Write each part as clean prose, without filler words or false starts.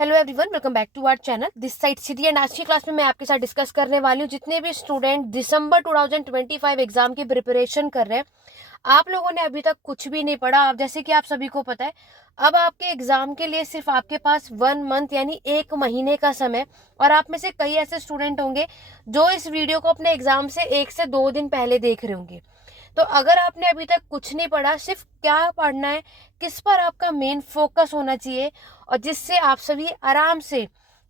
Hello everyone, welcome back to our channel. This side city and आज की class में मैं आपके साथ डिस्कस करने वाली हूँ जितने भी स्टूडेंट दिसंबर 2025 एग्जाम की प्रिपरेशन कर रहे हैं। आप लोगों ने अभी तक कुछ भी नहीं पढ़ा। अब जैसे कि आप सभी को पता है, अब आपके एग्जाम के लिए सिर्फ आपके पास 1 मंथ यानी 1 महीने का समय। और आप में से कई ऐसे स्टूडेंट होंगे जो इस वीडियो को अपने एग्जाम से 1 से 2 दिन पहले देख रहे होंगे। तो अगर आपने अभी तक कुछ नहीं पढ़ा, सिर्फ क्या पढ़ना है, किस पर आपका मेन फोकस होना चाहिए और जिससे आप सभी आराम से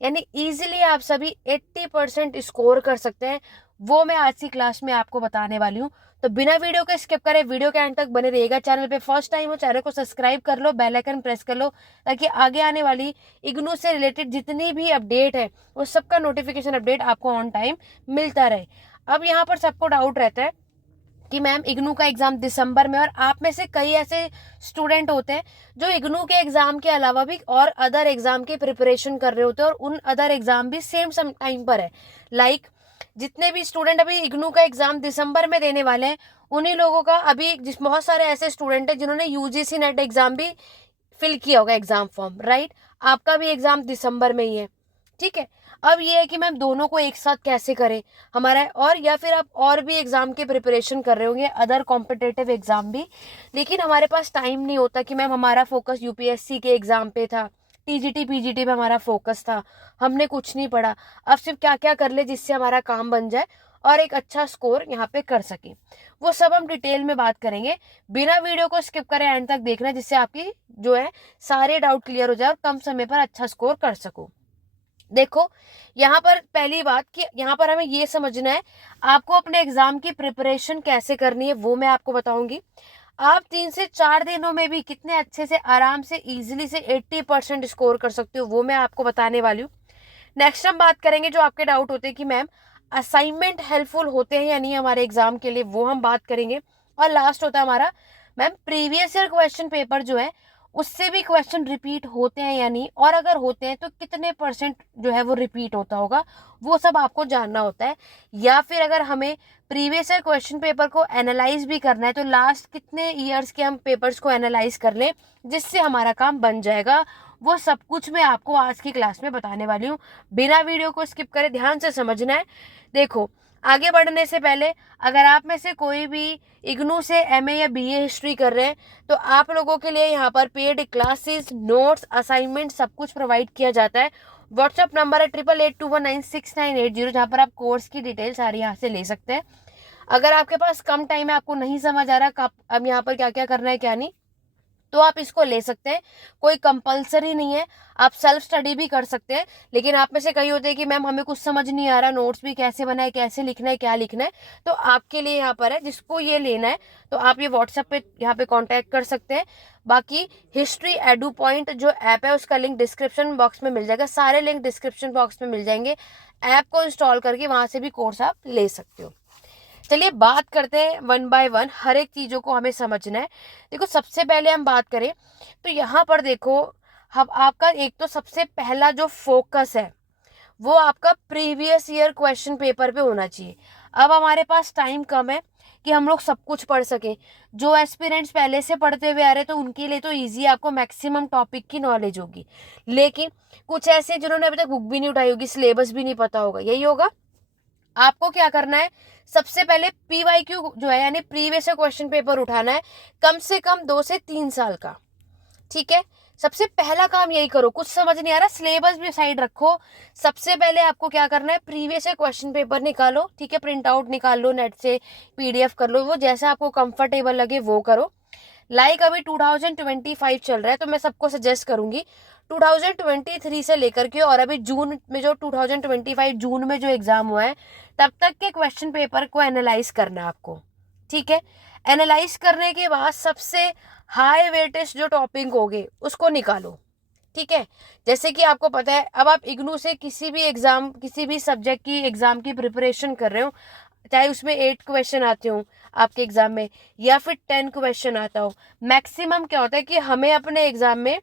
यानी इजीली आप सभी 80% स्कोर कर सकते हैं, वो मैं आज की क्लास में आपको बताने वाली हूँ। तो बिना वीडियो को स्किप करे वीडियो के एंड तक बने रहिएगा। चैनल पे फर्स्ट टाइम हो, चैनल को सब्सक्राइब कर लो, बेल आइकन प्रेस कर लो, ताकि आगे आने वाली इग्नू से रिलेटेड जितनी भी अपडेट है वो सबका नोटिफिकेशन अपडेट आपको ऑन टाइम मिलता रहे। अब यहाँ पर सबको डाउट रहता है कि मैम इग्नू का एग्जाम दिसंबर में, और आप में से कई ऐसे स्टूडेंट होते हैं जो इग्नू के एग्जाम के अलावा भी और अदर एग्जाम की प्रिपरेशन कर रहे होते हैं, और उन अदर एग्जाम भी सेम सम टाइम पर है। लाइक जितने भी स्टूडेंट अभी इग्नू का एग्जाम दिसंबर में देने वाले हैं, उन्हीं लोगों का अभी बहुत सारे ऐसे स्टूडेंट हैं जिन्होंने यूजीसी नेट एग्जाम भी फिल किया होगा एग्जाम फॉर्म, राइट। आपका भी एग्जाम दिसंबर में ही है, ठीक है। अब ये है कि मैम दोनों को एक साथ कैसे करें हमारा, और या फिर आप और भी एग्जाम की प्रिपरेशन कर रहे होंगे, अदर कॉम्पिटेटिव एग्जाम भी, लेकिन हमारे पास टाइम नहीं होता कि मैम हमारा फोकस यूपीएससी के एग्जाम पे था, टीजीटी पीजीटी पे हमारा फोकस था, हमने कुछ नहीं पढ़ा। अब सिर्फ क्या क्या कर ले जिससे हमारा काम बन जाए और एक अच्छा स्कोर यहाँ पे कर सके, वो सब हम डिटेल में बात करेंगे। बिना वीडियो को स्किप करें एंड तक देखना, जिससे आपकी जो है सारे डाउट क्लियर हो जाए और कम समय पर अच्छा स्कोर कर सको। देखो, यहाँ पर पहली बात कि यहाँ पर हमें ये समझना है आपको अपने एग्जाम की प्रिपरेशन कैसे करनी है, वो मैं आपको बताऊंगी। आप 3 से 4 दिनों में भी कितने अच्छे से आराम से इजीली से 80% स्कोर कर सकते हो, वो मैं आपको बताने वाली हूँ। नेक्स्ट हम बात करेंगे जो आपके डाउट होते हैं कि मैम असाइनमेंट हेल्पफुल होते हैं या नहीं हमारे एग्जाम के लिए, वो हम बात करेंगे। और लास्ट होता है हमारा ma'am previous year question paper जो है उससे भी क्वेश्चन रिपीट होते हैं या नहीं, और अगर होते हैं तो कितने परसेंट जो है वो रिपीट होता होगा, वो सब आपको जानना होता है। या फिर अगर हमें प्रीवियस ईयर क्वेश्चन पेपर को एनालाइज भी करना है तो लास्ट कितने ईयर्स के हम पेपर्स को एनालाइज कर लें जिससे हमारा काम बन जाएगा, वो सब कुछ मैं आपको आज की क्लास में बताने वाली हूँ। बिना वीडियो को स्किप करे ध्यान से समझना है। देखो, आगे बढ़ने से पहले अगर आप में से कोई भी इग्नू से एमए या बीए हिस्ट्री कर रहे हैं तो आप लोगों के लिए यहाँ पर पेड क्लासेस, नोट्स, असाइनमेंट सब कुछ प्रोवाइड किया जाता है। व्हाट्सअप नंबर है 8881969880, जहाँ पर आप कोर्स की डिटेल सारी यहाँ से ले सकते हैं। अगर आपके पास कम टाइम है, आपको नहीं समझ आ रहा अब यहाँ पर क्या क्या करना है क्या नहीं, तो आप इसको ले सकते हैं। कोई कंपलसरी नहीं है, आप सेल्फ स्टडी भी कर सकते हैं। लेकिन आप में से कई होते हैं कि मैम हमें कुछ समझ नहीं आ रहा, नोट्स भी कैसे बनाए, कैसे लिखना है, क्या लिखना है, तो आपके लिए यहाँ पर है। जिसको ये लेना है तो आप ये व्हाट्सएप पे यहाँ पे कांटेक्ट कर सकते हैं। बाकी हिस्ट्री एडू पॉइंट जो ऐप है उसका लिंक डिस्क्रिप्शन बॉक्स में मिल जाएगा, सारे लिंक डिस्क्रिप्शन बॉक्स में मिल जाएंगे। ऐप को इंस्टॉल करके वहां से भी कोर्स आप ले सकते हो। चलिए बात करते हैं वन बाय वन, हर एक चीजों को हमें समझना है। देखो, सबसे पहले हम बात करें तो यहाँ पर देखो, हम आपका एक तो सबसे पहला जो फोकस है वो आपका प्रीवियस ईयर क्वेश्चन पेपर पे होना चाहिए। अब हमारे पास टाइम कम है कि हम लोग सब कुछ पढ़ सके। जो एस्पिरेंट्स पहले से पढ़ते हुए आ रहे तो उनके लिए तो इजी, आपको मैक्सिमम टॉपिक की नॉलेज होगी। लेकिन कुछ ऐसे जिन्होंने अभी तक बुक भी नहीं उठाई होगी, सिलेबस भी नहीं पता होगा, यही होगा। आपको क्या करना है, सबसे पहले पीवाईक्यू जो है यानी प्रीवियस क्वेश्चन पेपर उठाना है, कम से कम 2 से 3 साल का, ठीक है। सबसे पहला काम यही करो। कुछ समझ नहीं आ रहा, सिलेबस भी साइड रखो। सबसे पहले आपको क्या करना है, प्रीवियस क्वेश्चन पेपर निकालो, ठीक है, प्रिंट आउट निकाल लो, नेट से पीडीएफ कर लो, वो जैसा आपको कंफर्टेबल लगे वो करो। लाइक अभी 2025 चल रहा है तो मैं सबको सजेस्ट करूंगी 2023 से लेकर के, और अभी जून में जो 2025 जून में जो एग्जाम हुआ है तब तक के क्वेश्चन पेपर को एनालाइज करना है आपको, ठीक है। एनालाइज करने के बाद सबसे हाई वेटेज जो टॉपिक होंगे उसको निकालो, ठीक है। जैसे कि आपको पता है, अब आप इग्नू से किसी भी एग्जाम, किसी भी सब्जेक्ट की एग्जाम की प्रिपरेशन कर रहे हो, चाहे उसमें 8 क्वेश्चन आते हो आपके एग्जाम में या फिर 10 क्वेश्चन आता हो, मैक्सिमम क्या होता है कि हमें अपने एग्जाम में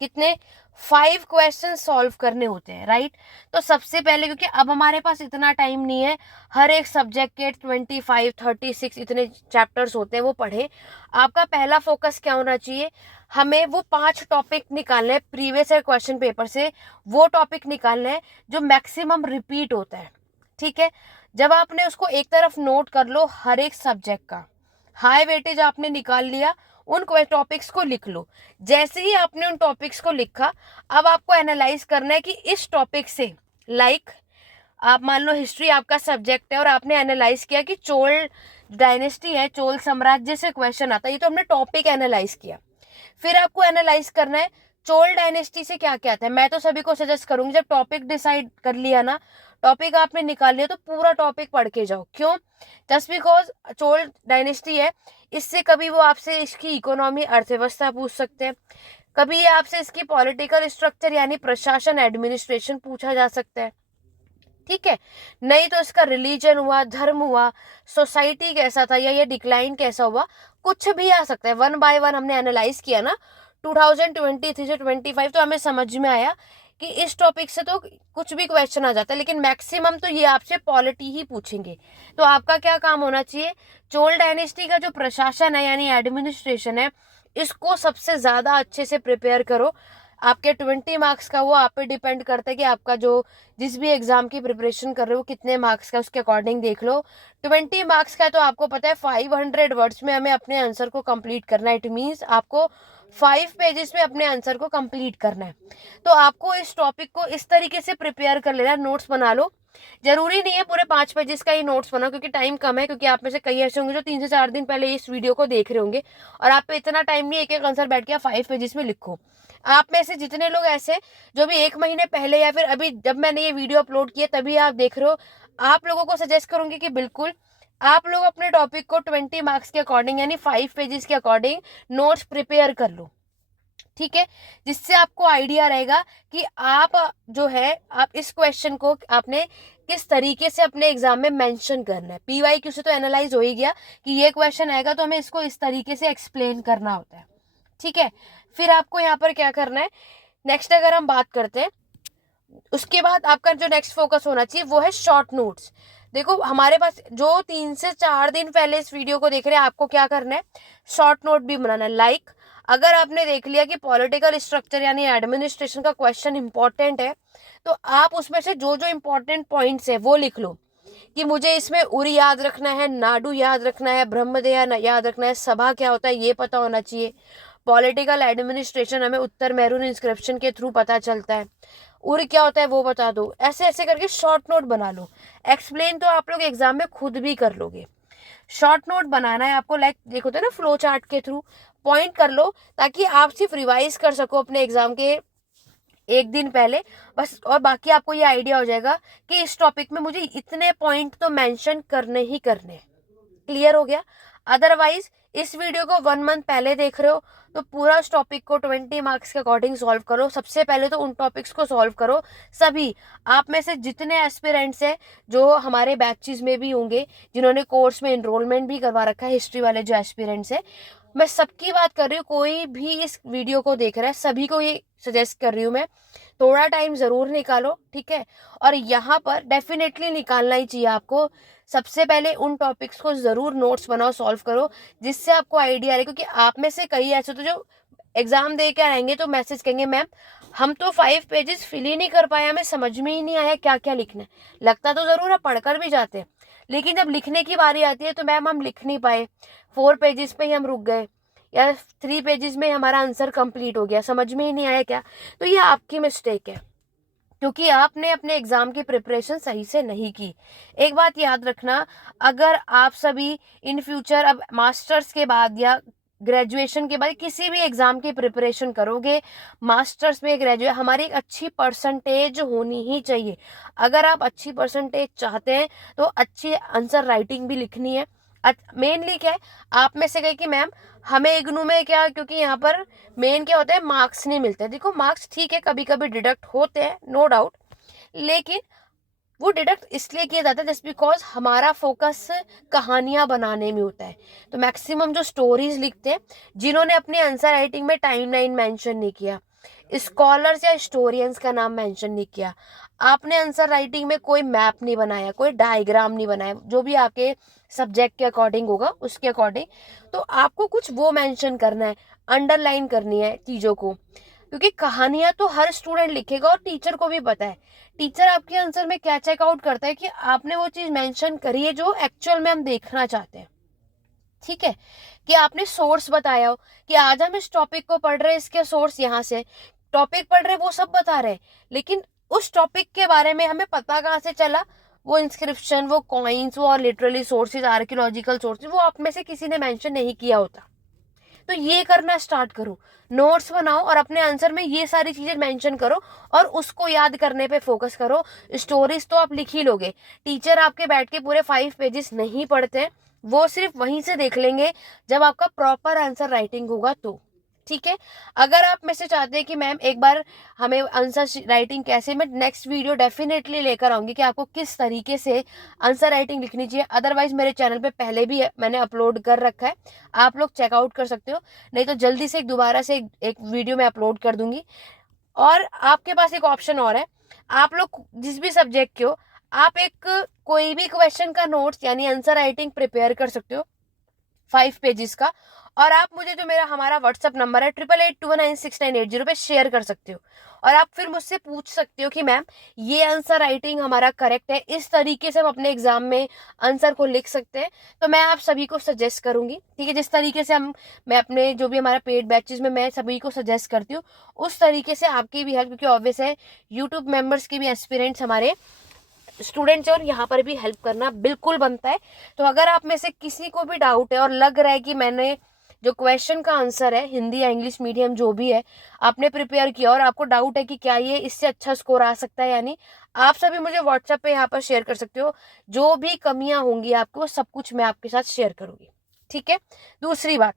कितने 5 क्वेश्चन सॉल्व करने होते हैं, राइट। तो सबसे पहले, क्योंकि अब हमारे पास इतना टाइम नहीं है हर एक सब्जेक्ट के 25 36 इतने चैप्टर्स होते हैं वो पढ़े। आपका पहला फोकस क्या होना चाहिए, हमें वो 5 टॉपिक निकालने हैं प्रीवियस ईयर क्वेश्चन पेपर से, वो टॉपिक निकालने हैं जो मैक्सिमम रिपीट होता है, ठीक है। जब आपने उसको एक तरफ नोट कर लो, हर एक सब्जेक्ट का हाई वेटेज आपने निकाल लिया, उन टॉपिक्स को लिख लो। जैसे ही आपने उन टॉपिक्स को लिखा, अब आपको एनालाइज करना है कि इस टॉपिक से, लाइक आप मान लो हिस्ट्री आपका सब्जेक्ट है और आपने एनालाइज किया कि चोल डायनेस्टी है, चोल साम्राज्य से क्वेश्चन आता है, ये तो हमने टॉपिक एनालाइज किया। फिर आपको एनालाइज करना है चोल डायनेस्टी से क्या क्या आता है। मैं तो सभी को सजेस्ट करूंगी, जब टॉपिक डिसाइड कर लिया ना, टॉपिक आपने निकाल लिया, तो पूरा टॉपिक पढ़ के जाओ। क्यों? जस्ट बिकॉज चोल डायनेस्टी है, इससे कभी वो आपसे इसकी इकोनॉमी, अर्थव्यवस्था पूछ सकते हैं, कभी ये आपसे इसकी पॉलिटिकल स्ट्रक्चर यानी प्रशासन, एडमिनिस्ट्रेशन पूछा जा सकता है, ठीक है। नहीं तो इसका रिलीजन हुआ, धर्म हुआ, सोसाइटी कैसा था, या ये डिक्लाइन कैसा हुआ, कुछ भी आ सकता है। 1 बाय 1 हमने एनालाइज किया ना 2023 से 25, तो हमें समझ में आया कि इस टॉपिक से तो कुछ भी क्वेश्चन आ जाता है, लेकिन मैक्सिमम तो ये आपसे पॉलिटी ही पूछेंगे। तो आपका क्या काम होना चाहिए, चोल डायनेस्टी का जो प्रशासन है यानी एडमिनिस्ट्रेशन है, इसको सबसे ज्यादा अच्छे से प्रिपेयर करो। आपके 20 मार्क्स का वो आप पे डिपेंड करता है कि आपका जो जिस भी एग्जाम की प्रिपरेशन कर रहे हो कितने मार्क्स का, उसके अकॉर्डिंग देख लो। 20 मार्क्स का तो आपको पता है 500 वर्ड्स में हमें अपने आंसर को कंप्लीट करना है। इट मीन्स आपको 5 पेजेस में अपने आंसर को कंप्लीट करना है। तो आपको इस टॉपिक को इस तरीके से प्रिपेयर कर लेना, नोट्स बना लो। जरूरी नहीं है पूरे 5 पेजेस का ही नोट्स बनाओ, क्योंकि टाइम कम है, क्योंकि आप में से कई ऐसे होंगे जो 3 से 4 दिन पहले इस वीडियो को देख रहे होंगे और आप पे इतना टाइम नहीं है एक एक आंसर बैठ के 5 पेजेस में लिखो। आप में से जितने लोग ऐसे जो भी 1 महीने पहले या फिर अभी जब मैंने ये वीडियो अपलोड किया तभी आप देख रहे हो, आप लोगों को सजेस्ट करूंगी कि बिल्कुल आप लोग अपने टॉपिक को 20 मार्क्स के अकॉर्डिंग यानी 5 पेजेस के अकॉर्डिंग नोट्स प्रिपेयर कर लो, ठीक है। जिससे आपको आइडिया रहेगा कि आप जो है आप इस क्वेश्चन को आपने किस तरीके से अपने एग्जाम में मेंशन करना है। पीवाईक्यू से तो एनालाइज हो ही गया कि ये क्वेश्चन आएगा तो हमें इसको इस तरीके से एक्सप्लेन करना होता है, ठीक है। फिर आपको यहाँ पर क्या करना है, नेक्स्ट अगर हम बात करते हैं, उसके बाद आपका जो नेक्स्ट फोकस होना चाहिए वो है शॉर्ट नोट्स। देखो हमारे पास जो 3 से 4 दिन पहले इस वीडियो को देख रहे हैं, आपको क्या करना है, शॉर्ट नोट भी बनाना है। लाइक अगर आपने देख लिया कि पॉलिटिकल स्ट्रक्चर यानी एडमिनिस्ट्रेशन का क्वेश्चन इंपॉर्टेंट है, तो आप उसमें से जो जो इंपॉर्टेंट पॉइंट्स है वो लिख लो कि मुझे इसमें उरी याद रखना है, नाडू याद रखना है, ब्रह्मदेया याद रखना है, सभा क्या होता है ये पता होना चाहिए, पॉलिटिकल एडमिनिस्ट्रेशन हमें उत्तर मेरून इंस्क्रिप्शन के थ्रू पता चलता है, उर क्या होता है वो बता दो। ऐसे ऐसे करके शॉर्ट नोट बना लो। एक्सप्लेन तो आप लोग एग्जाम में खुद भी कर लोगे, शॉर्ट नोट बनाना है आपको। लाइक देखो तो ना फ्लो चार्ट के थ्रू पॉइंट कर लो, ताकि आप सिर्फ रिवाइज कर सको अपने एग्जाम के एक दिन पहले बस, और बाकी आपको ये आइडिया हो जाएगा कि इस टॉपिक में मुझे इतने पॉइंट तो मेंशन करने ही करने। क्लियर हो गया? अदरवाइज इस वीडियो को 1 मंथ पहले देख रहे हो तो पूरा उस टॉपिक को 20 मार्क्स के अकॉर्डिंग सॉल्व करो। सबसे पहले तो उन टॉपिक्स को सॉल्व करो। सभी आप में से जितने एस्पिरेंट्स हैं जो हमारे बैचेस में भी होंगे, जिन्होंने कोर्स में एनरोलमेंट भी करवा रखा है, हिस्ट्री वाले जो एस्पिरेंट्स हैं, मैं सबकी बात कर रही हूँ। कोई भी इस वीडियो को देख रहा है, सभी को ये सजेस्ट कर रही हूँ मैं, थोड़ा टाइम जरूर निकालो, ठीक है। और यहाँ पर डेफिनेटली निकालना ही चाहिए आपको। सबसे पहले उन टॉपिक्स को जरूर नोट्स बनाओ, सॉल्व करो, जिससे आपको आइडिया रहे। क्योंकि आप में से कई ऐसे तो जो एग्जाम दे के आएंगे तो मैसेज कहेंगे मैम हम तो 5 पेजेस फिल ही नहीं कर पाए, हमें समझ में ही नहीं आया क्या क्या लिखना है। लगता तो जरूर है, पढ़कर भी जाते हैं, लेकिन जब लिखने की बारी आती है तो मैम हम लिख नहीं पाए, 4 पेजेस पे ही हम रुक गए, या 3 पेजेस में हमारा आंसर कंप्लीट हो गया, समझ में ही नहीं आया क्या। तो ये आपकी मिस्टेक है, क्योंकि आपने अपने एग्जाम की प्रिपरेशन सही से नहीं की। एक बात याद रखना, अगर आप सभी इन फ्यूचर अब मास्टर्स के बाद या ग्रेजुएशन के बाद किसी भी एग्जाम की प्रिपरेशन करोगे, मास्टर्स में ग्रेजुएट, हमारी एक अच्छी परसेंटेज होनी ही चाहिए। अगर आप अच्छी परसेंटेज चाहते हैं तो अच्छी आंसर राइटिंग भी लिखनी है। मेनली क्या है, आप में से कहे कि मैम हमें इग्नू में क्या, क्योंकि यहाँ पर मेन क्या होता है, मार्क्स नहीं मिलते। देखो मार्क्स ठीक है कभी कभी डिडक्ट होते हैं, नो डाउट, लेकिन वो डिडक्ट इसलिए किया जाता है जस्ट बिकॉज हमारा फोकस कहानियां बनाने में होता है। तो मैक्सिमम जो स्टोरीज लिखते हैं, जिन्होंने अपने आंसर राइटिंग में टाइमलाइन मेंशन नहीं किया, स्कॉलर्स या हिस्टोरियंस का नाम मेंशन नहीं किया, आपने आंसर राइटिंग में कोई मैप नहीं बनाया, कोई डायग्राम नहीं बनाया, जो भी आपके सब्जेक्ट के अकॉर्डिंग होगा उसके अकॉर्डिंग, तो आपको कुछ वो मेंशन करना है, अंडरलाइन करनी है चीजों को, क्योंकि कहानियां तो हर स्टूडेंट लिखेगा और टीचर को भी पता है। टीचर आपके आंसर में क्या चेकआउट करता है कि आपने वो चीज मेंशन करी है जो एक्चुअल में हम देखना चाहते हैं। ठीक है, कि आपने सोर्स बताया हो कि आज हम इस टॉपिक को पढ़ रहे हैं, इसके सोर्स यहाँ से टॉपिक पढ़ रहे, वो सब बता रहे, लेकिन उस टॉपिक के बारे में हमें पता कहाँ से चला, वो इंस्क्रिप्शन, वो कॉइन्स, वो और लिटरली सोर्सेज, आर्कियोलॉजिकल सोर्सेज, वो आप में से किसी ने मेंशन नहीं किया होता। तो ये करना स्टार्ट करो, नोट्स बनाओ और अपने आंसर में ये सारी चीजें मेंशन करो और उसको याद करने पे फोकस करो। स्टोरीज तो आप लिख ही लोगे, टीचर आपके बैठ के पूरे 5 पेजेस नहीं पढ़ते, वो सिर्फ वहीं से देख लेंगे जब आपका प्रॉपर आंसर राइटिंग होगा तो। ठीक है, अगर आप में से चाहते हैं कि मैम एक बार हमें आंसर राइटिंग कैसे, मैं नेक्स्ट वीडियो डेफिनेटली लेकर आऊंगी कि आपको किस तरीके से आंसर राइटिंग लिखनी चाहिए। अदरवाइज मेरे चैनल पे पहले भी मैंने अपलोड कर रखा है, आप लोग चेकआउट कर सकते हो, नहीं तो जल्दी से दोबारा से एक वीडियो में अपलोड कर दूंगी। और आपके पास एक ऑप्शन और है, आप लोग जिस भी सब्जेक्ट के हो, आप एक कोई भी क्वेश्चन का नोट्स यानी आंसर राइटिंग प्रिपेयर कर सकते हो 5 पेजेस का, और आप मुझे जो हमारा व्हाट्सअप नंबर है 8882196980 पे शेयर कर सकते हो, और आप फिर मुझसे पूछ सकते हो कि मैम ये आंसर राइटिंग हमारा करेक्ट है, इस तरीके से हम अपने एग्जाम में आंसर को लिख सकते हैं। तो मैं आप सभी को सजेस्ट करूंगी, ठीक है, जिस तरीके से मैं अपने जो भी हमारा पेड बैचेस में मैं सभी को सजेस्ट करती हूँ, उस तरीके से आपकी भी हेल्प, क्योंकि ऑब्वियस है यूट्यूब मेंबर्स के भी एस्पिरेंट्स हमारे स्टूडेंट्स और यहाँ पर भी हेल्प करना बिल्कुल बनता है। तो अगर आप में से किसी को भी डाउट है और लग रहा है कि मैंने जो क्वेश्चन का आंसर है हिंदी या इंग्लिश मीडियम जो भी है आपने प्रिपेयर किया और आपको डाउट है कि क्या ये इससे अच्छा स्कोर आ सकता है, यानी आप सभी मुझे व्हाट्सएप पे यहाँ पर शेयर कर सकते हो, जो भी कमियां होंगी आपको सब कुछ मैं आपके साथ शेयर करूंगी। ठीक है, दूसरी बात,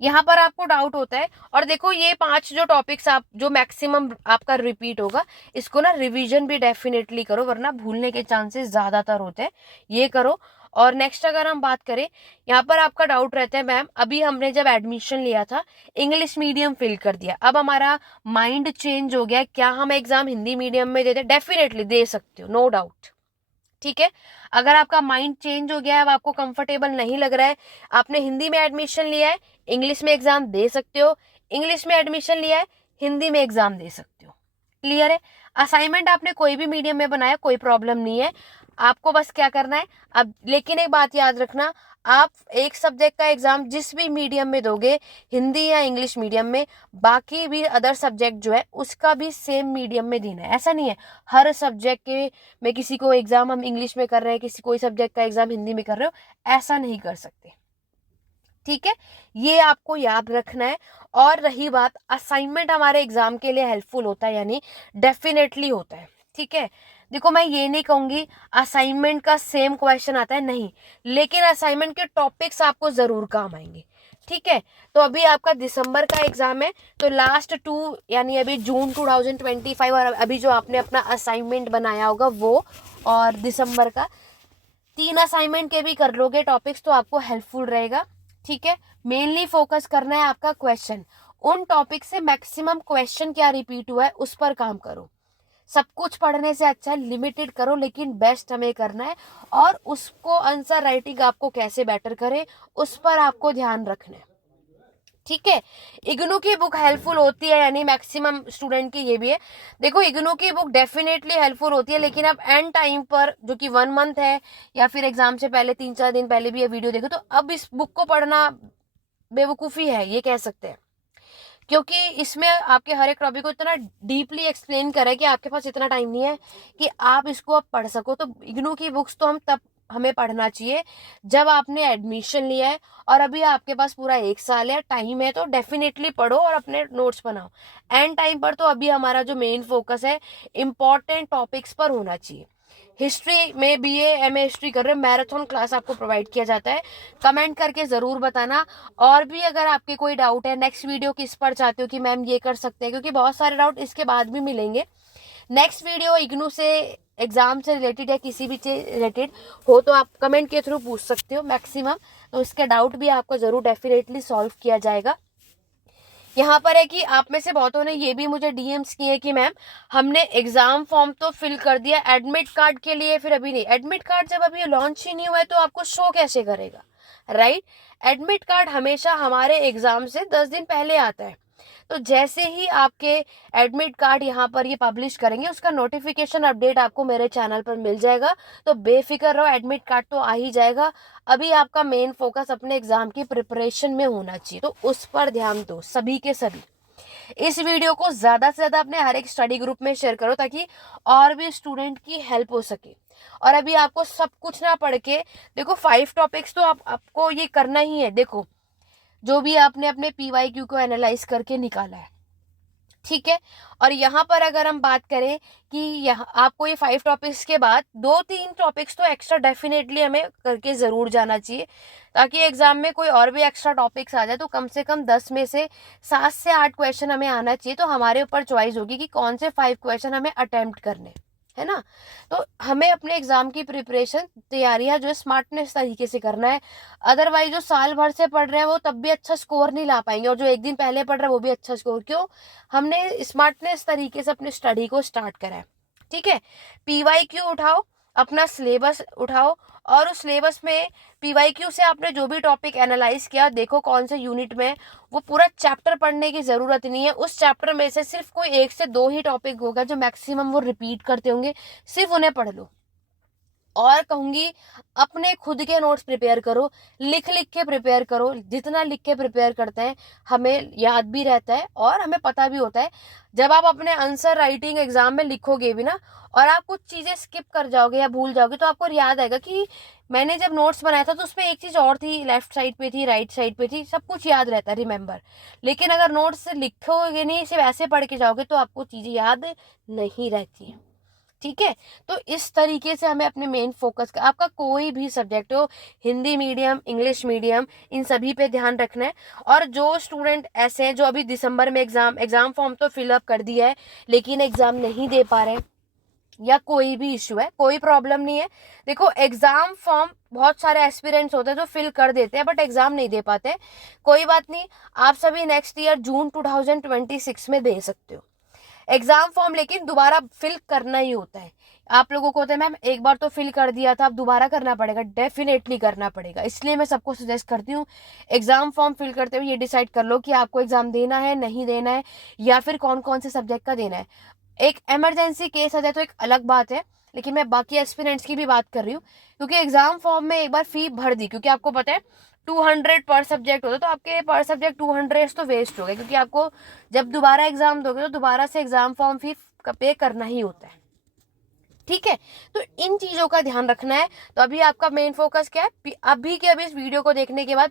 यहाँ पर आपको डाउट होता है, और देखो ये 5 जो टॉपिक्स आप जो मैक्सिमम आपका रिपीट होगा, इसको ना रिवीजन भी डेफिनेटली करो, वरना भूलने के चांसेस ज्यादातर होते हैं, ये करो। और नेक्स्ट अगर हम बात करें, यहाँ पर आपका डाउट रहता है मैम अभी हमने जब एडमिशन लिया था इंग्लिश मीडियम फिल कर दिया, अब हमारा माइंड चेंज हो गया, क्या हम एग्जाम हिंदी मीडियम में देते? डेफिनेटली दे सकते हो, नो डाउट। ठीक है, अगर आपका माइंड चेंज हो गया है, अब आपको कंफर्टेबल नहीं लग रहा है, आपने हिंदी में एडमिशन लिया है, इंग्लिश में एग्जाम दे सकते हो, इंग्लिश में एडमिशन लिया है, हिंदी में एग्जाम दे सकते हो। क्लियर है? असाइनमेंट आपने कोई भी मीडियम में बनाया, कोई प्रॉब्लम नहीं है, आपको बस क्या करना है अब। लेकिन एक बात याद रखना, आप एक सब्जेक्ट का एग्जाम जिस भी मीडियम में दोगे, हिंदी या इंग्लिश मीडियम में, बाकी भी अदर सब्जेक्ट जो है उसका भी सेम मीडियम में देना है। ऐसा नहीं है हर सब्जेक्ट के में किसी को एग्जाम हम इंग्लिश में कर रहे हैं, किसी कोई सब्जेक्ट का एग्जाम हिंदी में कर रहे हो, ऐसा नहीं कर सकते। ठीक है, ये आपको याद रखना है। और रही बात, असाइनमेंट हमारे एग्जाम के लिए हेल्पफुल होता है, यानी डेफिनेटली होता है। ठीक है, देखो मैं ये नहीं कहूंगी असाइनमेंट का सेम क्वेश्चन आता है, नहीं, लेकिन असाइनमेंट के टॉपिक्स आपको जरूर काम आएंगे। ठीक है, तो अभी आपका दिसंबर का एग्जाम है, तो लास्ट 2 यानी अभी जून 2025 और अभी जो आपने अपना असाइनमेंट बनाया होगा वो, और दिसंबर का 3 असाइनमेंट के भी कर लोगे टॉपिक्स, तो आपको हेल्पफुल रहेगा। ठीक है, मेनली फोकस करना है आपका क्वेश्चन, उन टॉपिक से मैक्सिमम क्वेश्चन क्या रिपीट हुआ है उस पर काम करो। सब कुछ पढ़ने से अच्छा लिमिटेड करो, लेकिन बेस्ट हमें करना है, और उसको आंसर राइटिंग आपको कैसे बेटर करे उस पर आपको ध्यान रखना है। ठीक है, इग्नू की बुक हेल्पफुल होती है, यानी मैक्सिमम स्टूडेंट की ये भी है। देखो इग्नू की बुक डेफिनेटली हेल्पफुल होती है, लेकिन अब एंड टाइम पर जो कि 1 मंथ है या फिर एग्जाम से पहले 3-4 दिन पहले भी ये वीडियो देखो, तो अब इस बुक को पढ़ना बेवकूफ़ी है, ये कह सकते हैं, क्योंकि इसमें आपके हर एक टॉपिक को इतना डीपली एक्सप्लेन करा है कि आपके पास इतना टाइम नहीं है कि आप इसको अब पढ़ सको। तो इग्नू की बुक्स तो हमें पढ़ना चाहिए जब आपने एडमिशन लिया है, और अभी आपके पास पूरा 1 साल है, टाइम है, तो डेफिनेटली पढ़ो और अपने नोट्स बनाओ। एंड टाइम पर तो अभी हमारा जो मेन फोकस है इम्पॉर्टेंट टॉपिक्स पर होना चाहिए। हिस्ट्री में बीए एमए हिस्ट्री कर रहे हो, मैराथन क्लास आपको प्रोवाइड किया जाता है, कमेंट करके ज़रूर बताना। और भी अगर आपके कोई डाउट है, नेक्स्ट वीडियो किस पर चाहते हो कि मैम ये कर सकते हैं, क्योंकि बहुत सारे डाउट इसके बाद भी मिलेंगे। नेक्स्ट वीडियो इग्नू से, एग्जाम से रिलेटेड या किसी भी चीज रिलेटेड हो तो आप कमेंट के थ्रू पूछ सकते हो मैक्सिमम, तो इसके डाउट भी आपको ज़रूर डेफिनेटली सॉल्व किया जाएगा। यहाँ पर है कि आप में से बहुतों ने ये भी मुझे डीएम्स किए कि मैम हमने एग्जाम फॉर्म तो फिल कर दिया, एडमिट कार्ड के लिए फिर अभी नहीं। एडमिट कार्ड जब अभी लॉन्च ही नहीं हुआ है तो आपको शो कैसे करेगा, राइट? एडमिट कार्ड हमेशा हमारे एग्जाम से 10 दिन पहले आता है। तो जैसे ही आपके एडमिट कार्ड यहाँ पर ये पब्लिश करेंगे, उसका नोटिफिकेशन अपडेट आपको मेरे चैनल पर मिल जाएगा। तो बेफिक्र रहो, एडमिट कार्ड तो आ ही जाएगा। अभी आपका मेन फोकस अपने एग्जाम की प्रिपरेशन में होना चाहिए, तो उस पर ध्यान दो सभी के सभी। इस वीडियो को ज़्यादा से ज़्यादा अपने हर एक स्टडी ग्रुप में शेयर करो ताकि और भी स्टूडेंट की हेल्प हो सके। और अभी आपको सब कुछ ना पढ़ के, देखो 5 टॉपिक्स तो आपको ये करना ही है। देखो जो भी आपने अपने PYQ को एनालाइज करके निकाला है, ठीक है। और यहाँ पर अगर हम बात करें कि यहाँ आपको ये 5 टॉपिक्स के बाद 2-3 टॉपिक्स तो एक्स्ट्रा डेफिनेटली हमें करके ज़रूर जाना चाहिए, ताकि एग्जाम में कोई और भी एक्स्ट्रा टॉपिक्स आ जाए तो कम से कम 10 में से 7 से 8 क्वेश्चन हमें आना चाहिए। तो हमारे ऊपर चॉइस होगी कि कौन से 5 क्वेश्चन हमें अटेम्प्ट करने, है ना। तो हमें अपने एग्जाम की प्रिपरेशन तैयारियां जो है स्मार्टनेस तरीके से करना है। अदरवाइज जो साल भर से पढ़ रहे हैं वो तब भी अच्छा स्कोर नहीं ला पाएंगे, और जो एक दिन पहले पढ़ रहे हैं वो भी अच्छा स्कोर। क्यों? हमने स्मार्टनेस तरीके से अपनी स्टडी को स्टार्ट करा है, ठीक है। PYQ उठाओ, अपना सिलेबस उठाओ, और उस सिलेबस में PYQ से आपने जो भी टॉपिक एनालाइज किया, देखो कौन से यूनिट में। वो पूरा चैप्टर पढ़ने की ज़रूरत नहीं है, उस चैप्टर में से सिर्फ कोई 1 से 2 ही टॉपिक होगा जो मैक्सिमम वो रिपीट करते होंगे, सिर्फ उन्हें पढ़ लो। और कहूँगी अपने खुद के नोट्स प्रिपेयर करो, लिख लिख के प्रिपेयर करो। जितना लिख के प्रिपेयर करते हैं हमें याद भी रहता है और हमें पता भी होता है। जब आप अपने आंसर राइटिंग एग्जाम में लिखोगे भी ना, और आप कुछ चीज़ें स्किप कर जाओगे या भूल जाओगे, तो आपको याद आएगा कि मैंने जब नोट्स बनाया था तो उसमें एक चीज़ और थी, लेफ्ट साइड पे थी, राइट साइड पे थी। सब कुछ याद रहता है, रिमेंबर। लेकिन अगर नोट्स से लिखोगे नहीं, सिर्फ ऐसे पढ़ के जाओगे, तो आपको चीज़ें याद नहीं रहती हैं, ठीक है। तो इस तरीके से हमें अपने मेन फोकस का, आपका कोई भी सब्जेक्ट हो, हिंदी मीडियम, इंग्लिश मीडियम, इन सभी पे ध्यान रखना है। और जो स्टूडेंट ऐसे हैं जो अभी दिसंबर में एग्जाम फॉर्म तो फिलअप कर दिया है लेकिन एग्जाम नहीं दे पा रहे हैं, या कोई भी इश्यू है, कोई प्रॉब्लम नहीं है। देखो एग्जाम फॉर्म बहुत सारे एस्पिरेंट्स होते हैं जो फिल कर देते हैं बट एग्जाम नहीं दे पाते। कोई बात नहीं, आप सभी नेक्स्ट ईयर जून 2026 में दे सकते हो एग्जाम फॉर्म, लेकिन दोबारा फिल करना ही होता है। आप लोगों को होता है मैम एक बार तो फिल कर दिया था, अब दोबारा करना पड़ेगा। डेफिनेटली करना पड़ेगा, इसलिए मैं सबको सजेस्ट करती हूँ एग्जाम फॉर्म फिल करते हुए ये डिसाइड कर लो कि आपको एग्जाम देना है, नहीं देना है, या फिर कौन कौन से सब्जेक्ट का देना है। एक इमरजेंसी केस आ जाए तो एक अलग बात है, लेकिन मैं बाकी एस्पिरेंट्स की भी बात कर रही हूँ। क्योंकि एग्जाम फॉर्म में एक बार फी भर दी, क्योंकि आपको पता है 200 पर सब्जेक्ट होता है, तो आपके पर सब्जेक्ट 200 तो वेस्ट हो गए, क्योंकि आपको जब दोबारा एग्जाम दोगे तो दोबारा से एग्जाम फॉर्म फी पे करना ही होता है, ठीक है। तो इन चीज़ों का ध्यान रखना है। तो अभी आपका मेन फोकस क्या है, अभी के अभी इस वीडियो को देखने के बाद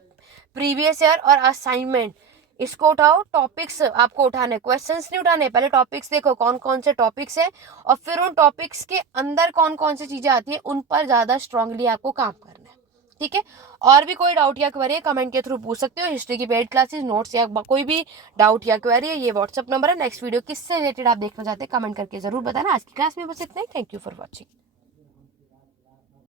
प्रीवियस ईयर और असाइनमेंट इसको उठाओ। टॉपिक्स आपको उठाने, क्वेश्चंस नहीं उठाने, पहले टॉपिक्स देखो कौन कौन से टॉपिक्स है, और फिर उन टॉपिक्स के अंदर कौन कौन सी चीज़ें आती है उन पर ज़्यादा स्ट्रांगली आपको काम करना है, ठीक है। और भी कोई डाउट या क्वेरी है कमेंट के थ्रू पूछ सकते हो। हिस्ट्री की पेड क्लासेस, नोट्स या कोई भी डाउट या क्वेरी है, ये व्हाट्सअप नंबर है। नेक्स्ट वीडियो किससे रिलेटेड आप देखना चाहते हैं कमेंट करके जरूर बताना। आज की क्लास में बस इतना ही। Thank you for watching.